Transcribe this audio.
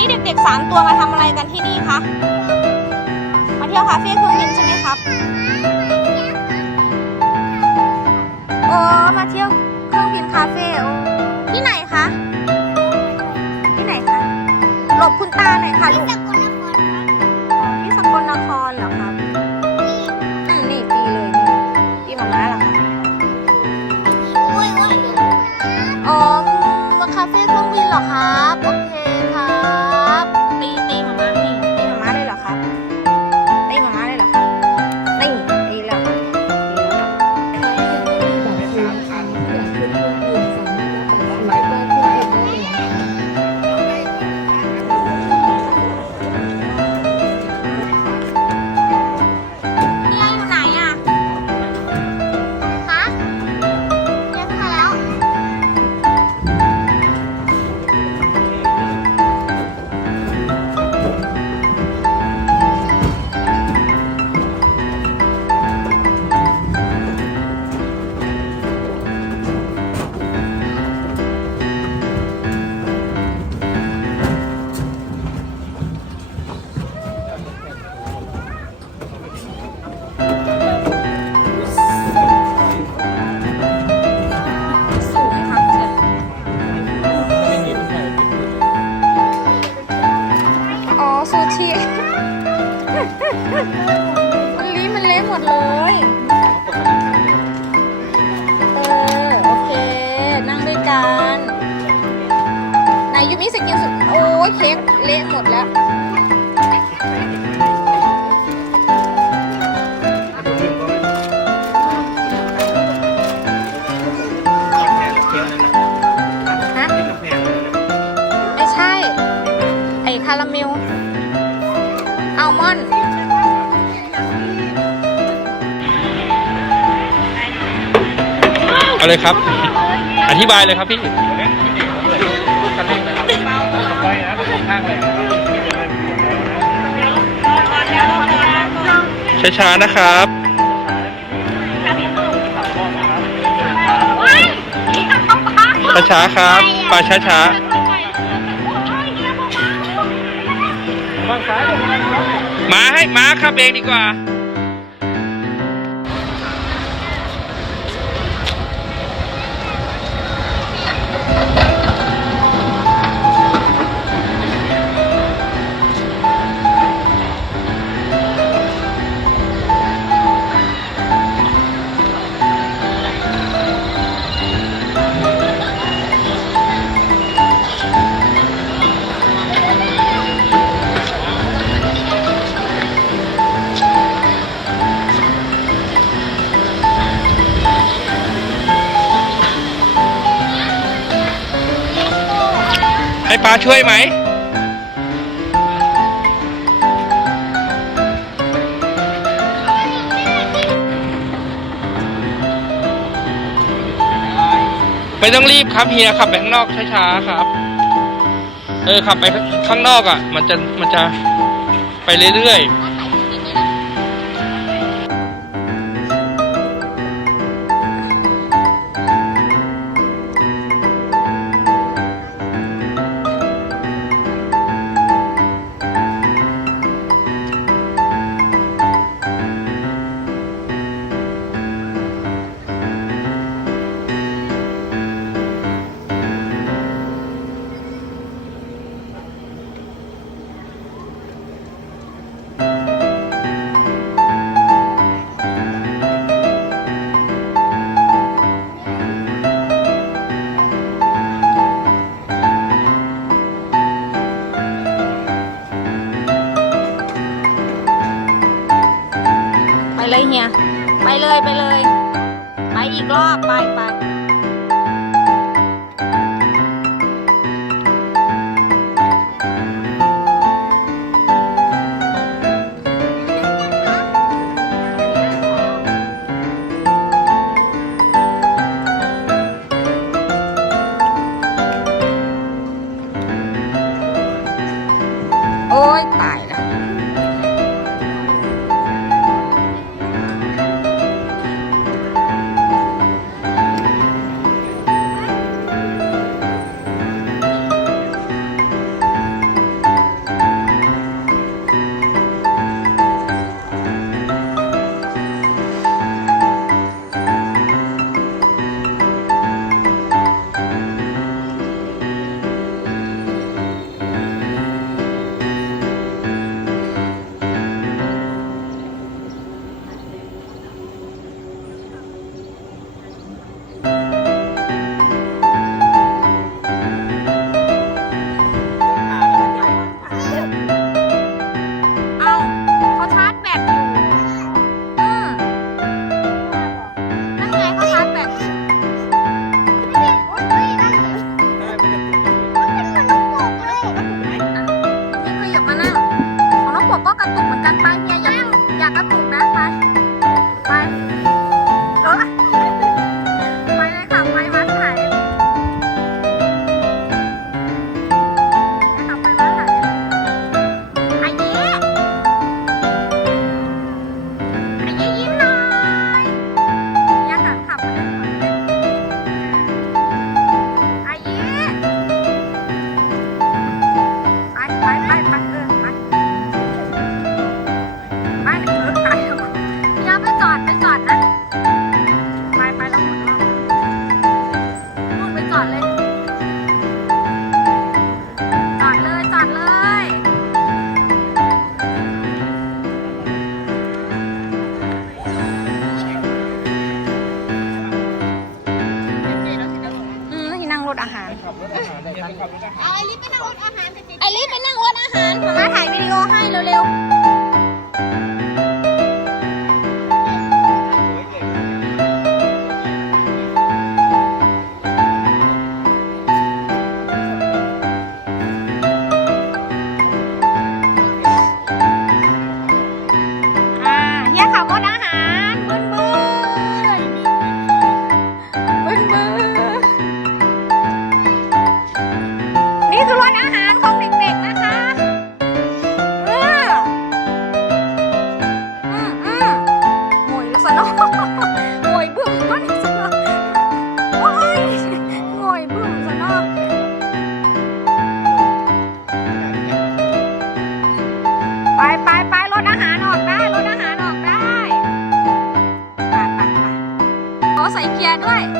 นี้เด็กๆสามตัวมาทำอะไรกันที่นี่คะ มาเที่ยวคาเฟ่เครื่องบินใช่ไหมครับโอ้มาเที่ยวเครื่องบินคาเฟ่โอ้ที่ไหนคะ ที่ไหนคะ หลบคุณตาหน่อยค่ะลูกอ๋อที่สกลนครเหรอครับอืมนี่ตีเลยนี่ตีหมาม้าเหรอคะอ๋อมาคาเฟ่เครื่องบินเหรอครับโอเคครับ มันลีมันเละหมดเลย เออ โอเค นั่งด้วยกันไหนยูมิสกินสุด โอ้ยเค้กเละหมดแล้ว ฮะ ไม่ใช่ ไอ้คาราเมล อัลมอนด์ เอาเลยครับ อธิบายเลยครับพี่ ช้าๆนะครับ ช้าๆครับ ไปช้าๆ มาให้มาขับเองดีกว่าาช่วยไหมไม่ต้องรีบครับเฮียขับไปข้างนอกช้าๆครับ เออขับไปข้างนอกอะ มันจะมันจะไปเรื่อยๆ เลยเฮีย ไปเลยไปเลย ไปอีกรอบ ไปไป กันไปเนี่ยอย่าอย่ากระตุกนะไป เกียร์ด้วย